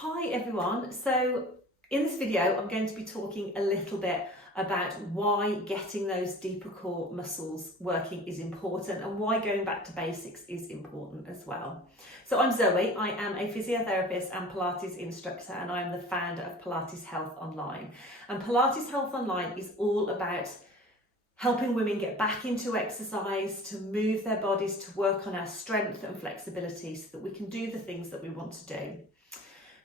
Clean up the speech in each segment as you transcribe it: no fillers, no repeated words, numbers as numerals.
Hi everyone, so in this video I'm going to be talking a little bit about why getting those deeper core muscles working is important and why going back to basics is important as well. So I'm Zoe, I am a physiotherapist and Pilates instructor, and I am the founder of Pilates Health Online. And Pilates Health Online is all about helping women get back into exercise, to move their bodies, to work on our strength and flexibility so that we can do the things that we want to do.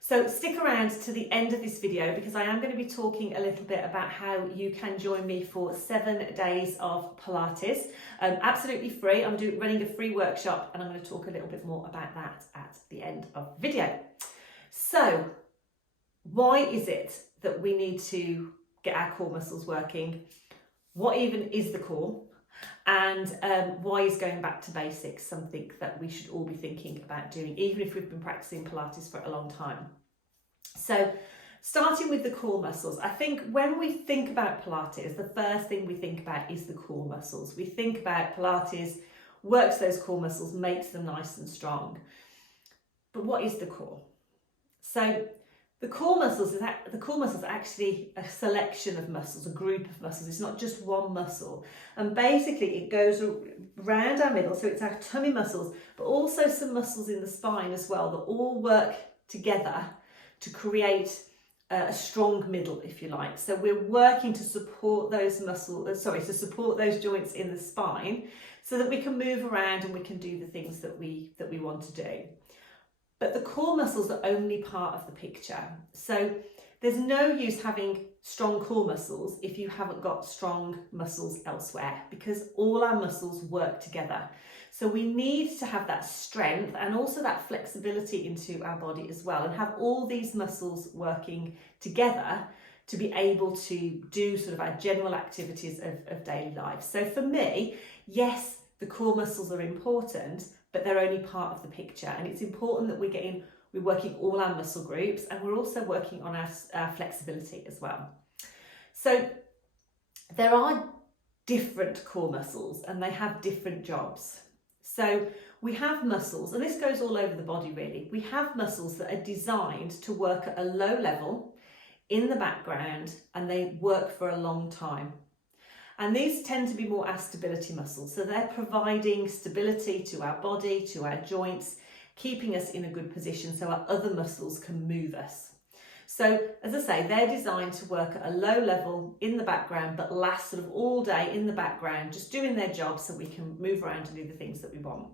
So stick around to the end of this video because I am going to be talking a little bit about how you can join me for 7 days of Pilates. Absolutely free. I'm running a free workshop and I'm going to talk a little bit more about that at the end of the video. So why is it that we need to get our core muscles working? What even is the core? And why is going back to basics something that we should all be thinking about doing, even if we've been practicing Pilates for a long time? So starting with the core muscles, I think when we think about Pilates, the first thing we think about is the core muscles. We think about Pilates works those core muscles, makes them nice and strong. But what is the core? So the core muscles are actually a selection of muscles, a group of muscles. It's not just one muscle. And basically it goes around our middle, so it's our tummy muscles, but also some muscles in the spine as well that all work together to create a strong middle, if you like. So we're working to support those support those joints in the spine so that we can move around and we can do the things that we want to do. But the core muscles are only part of the picture. So there's no use having strong core muscles if you haven't got strong muscles elsewhere, because all our muscles work together. So we need to have that strength and also that flexibility into our body as well, and have all these muscles working together to be able to do sort of our general activities of daily life. So for me, yes, the core muscles are important, but they're only part of the picture. And it's important that we're working all our muscle groups, and we're also working on our flexibility as well. So there are different core muscles and they have different jobs. So we have muscles, and this goes all over the body really. We have muscles that are designed to work at a low level in the background, and they work for a long time. And these tend to be more our stability muscles. So they're providing stability to our body, to our joints, keeping us in a good position so our other muscles can move us. So as I say, they're designed to work at a low level in the background, but last sort of all day in the background, just doing their job so we can move around and do the things that we want.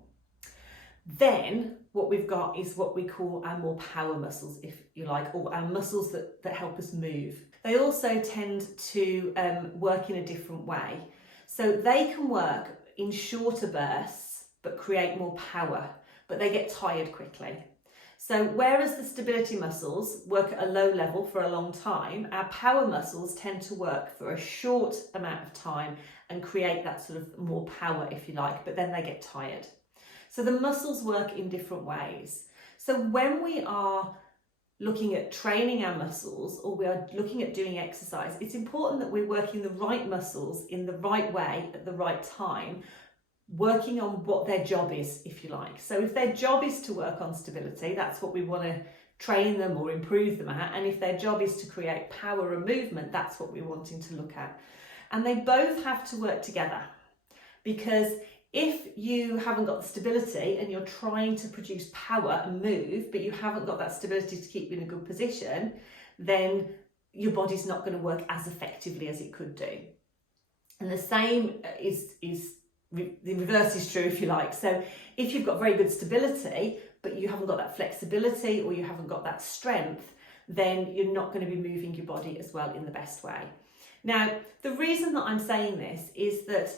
Then what we've got is what we call our more power muscles, if you like, or our muscles that help us move. They also tend to work in a different way. So they can work in shorter bursts, but create more power, but they get tired quickly. So whereas the stability muscles work at a low level for a long time, our power muscles tend to work for a short amount of time and create that sort of more power, if you like, but then they get tired. So the muscles work in different ways. So when we are looking at training our muscles, or we are looking at doing exercise, it's important that we're working the right muscles in the right way at the right time, working on what their job is, if you like. So if their job is to work on stability, that's what we want to train them or improve them at. And if their job is to create power and movement, that's what we're wanting to look at. And they both have to work together, because if you haven't got the stability and you're trying to produce power and move, but you haven't got that stability to keep you in a good position, then your body's not going to work as effectively as it could do. And the same the reverse is true, if you like. So if you've got very good stability, but you haven't got that flexibility or you haven't got that strength, then you're not going to be moving your body as well in the best way. Now, the reason that I'm saying this is that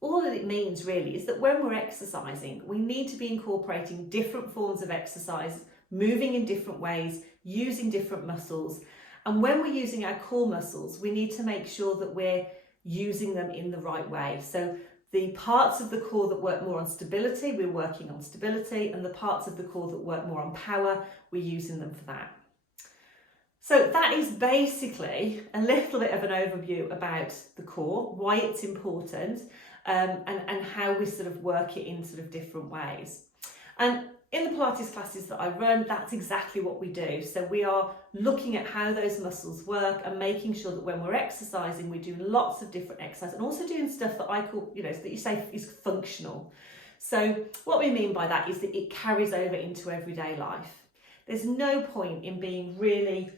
all that it means really is that when we're exercising, we need to be incorporating different forms of exercise, moving in different ways, using different muscles. And when we're using our core muscles, we need to make sure that we're using them in the right way. So the parts of the core that work more on stability, we're working on stability, and the parts of the core that work more on power, we're using them for that. So that is basically a little bit of an overview about the core, why it's important, and how we sort of work it in sort of different ways. And in the Pilates classes that I run, that's exactly what we do. So we are looking at how those muscles work and making sure that when we're exercising, we're doing lots of different exercises and also doing stuff that I call, that you say is functional. So what we mean by that is that it carries over into everyday life. There's no point in being really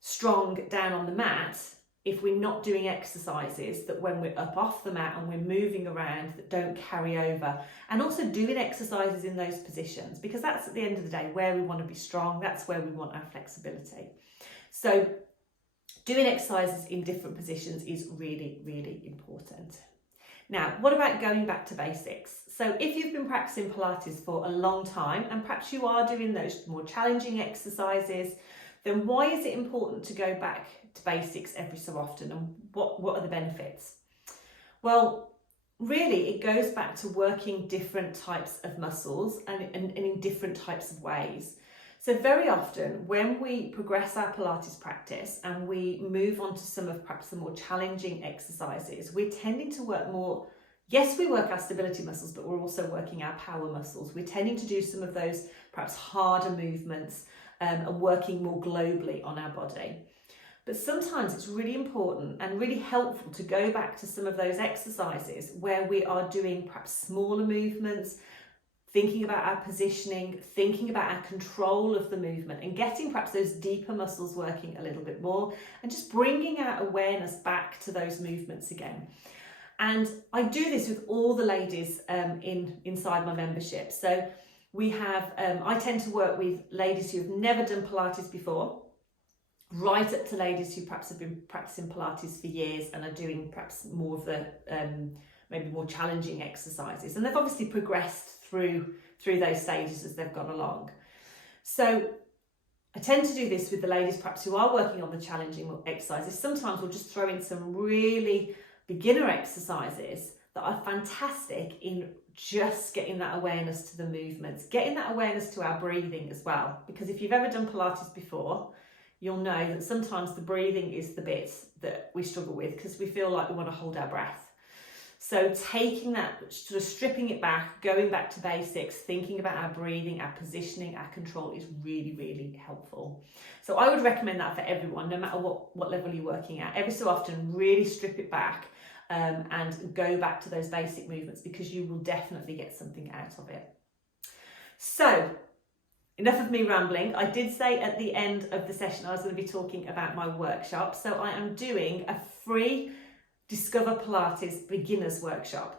strong down on the mat if we're not doing exercises that when we're up off the mat and we're moving around that don't carry over, and also doing exercises in those positions, because that's at the end of the day where we want to be strong, that's where we want our flexibility. So doing exercises in different positions is really, really important. Now, what about going back to basics? So if you've been practicing Pilates for a long time and perhaps you are doing those more challenging exercises, then why is it important to go back to basics every so often, and what are the benefits? Well, really it goes back to working different types of muscles and in different types of ways. So very often when we progress our Pilates practice and we move on to some of perhaps the more challenging exercises, we're tending to work more, yes, we work our stability muscles, but we're also working our power muscles. We're tending to do some of those perhaps harder movements and working more globally on our body. But sometimes it's really important and really helpful to go back to some of those exercises where we are doing perhaps smaller movements, thinking about our positioning, thinking about our control of the movement and getting perhaps those deeper muscles working a little bit more and just bringing our awareness back to those movements again. And I do this with all the ladies inside my membership. So we have, I tend to work with ladies who have never done Pilates before, right up to ladies who perhaps have been practicing Pilates for years and are doing perhaps more of the maybe more challenging exercises, and they've obviously progressed through those stages as they've gone along. So I tend to do this with the ladies perhaps who are working on the challenging exercises. Sometimes we'll just throw in some really beginner exercises that are fantastic in just getting that awareness to the movements, getting that awareness to our breathing as well, because if you've ever done Pilates before, you'll know that sometimes the breathing is the bit that we struggle with because we feel like we want to hold our breath. So taking that, sort of stripping it back, going back to basics, thinking about our breathing, our positioning, our control is really, really helpful. So I would recommend that for everyone, no matter what level you're working at. Every so often, really strip it back and go back to those basic movements, because you will definitely get something out of it. So enough of me rambling. I did say at the end of the session I was going to be talking about my workshop. So I am doing a free Discover Pilates Beginners workshop.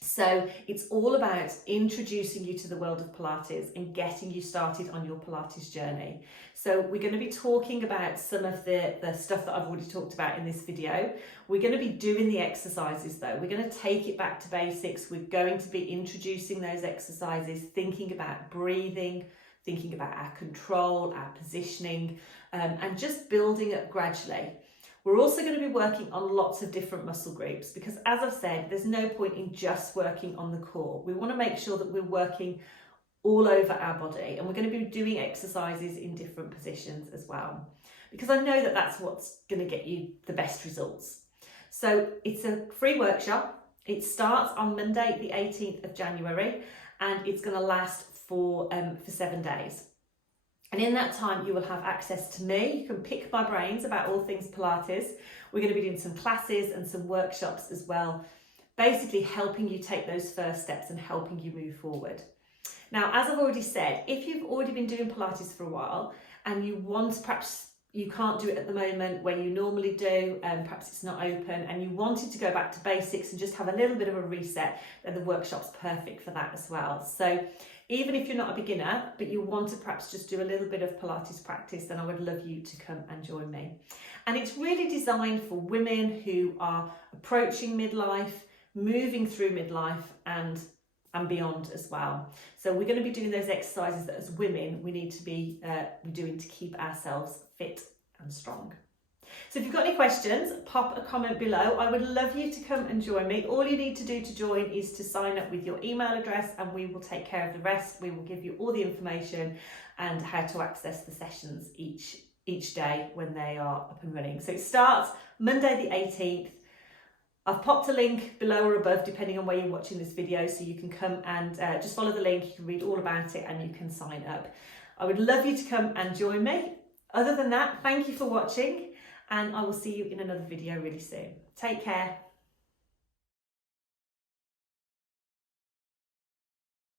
So it's all about introducing you to the world of Pilates and getting you started on your Pilates journey. So we're going to be talking about some of the stuff that I've already talked about in this video. We're going to be doing the exercises though. We're going to take it back to basics. We're going to be introducing those exercises, thinking about breathing, thinking about our control, our positioning, and just building up gradually. We're also going to be working on lots of different muscle groups because, as I've said, there's no point in just working on the core. We want to make sure that we're working all over our body, and we're going to be doing exercises in different positions as well, because I know that that's what's going to get you the best results. So it's a free workshop. It starts on Monday, the 18th of January, and it's going to last for 7 days. And in that time, you will have access to me. You can pick my brains about all things Pilates. We're going to be doing some classes and some workshops as well, basically helping you take those first steps and helping you move forward. Now, as I've already said, if you've already been doing Pilates for a while and you want, perhaps you can't do it at the moment where you normally do, perhaps it's not open, and you wanted to go back to basics and just have a little bit of a reset, then the workshop's perfect for that as well. So even if you're not a beginner, but you want to perhaps just do a little bit of Pilates practice, then I would love you to come and join me. And it's really designed for women who are approaching midlife, moving through midlife and beyond as well. So we're going to be doing those exercises that as women we need to be doing to keep ourselves fit and strong. So if you've got any questions, pop a comment below. I would love you to come and join me. All you need to do to join is to sign up with your email address and we will take care of the rest. We will give you all the information and how to access the sessions each day when they are up and running. So it starts Monday the 18th. I've popped a link below or above depending on where you're watching this video, so you can come and just follow the link. You can read all about it and you can sign up. I would love you to come and join me. Other than that, thank you for watching, and I will see you in another video really soon. Take care.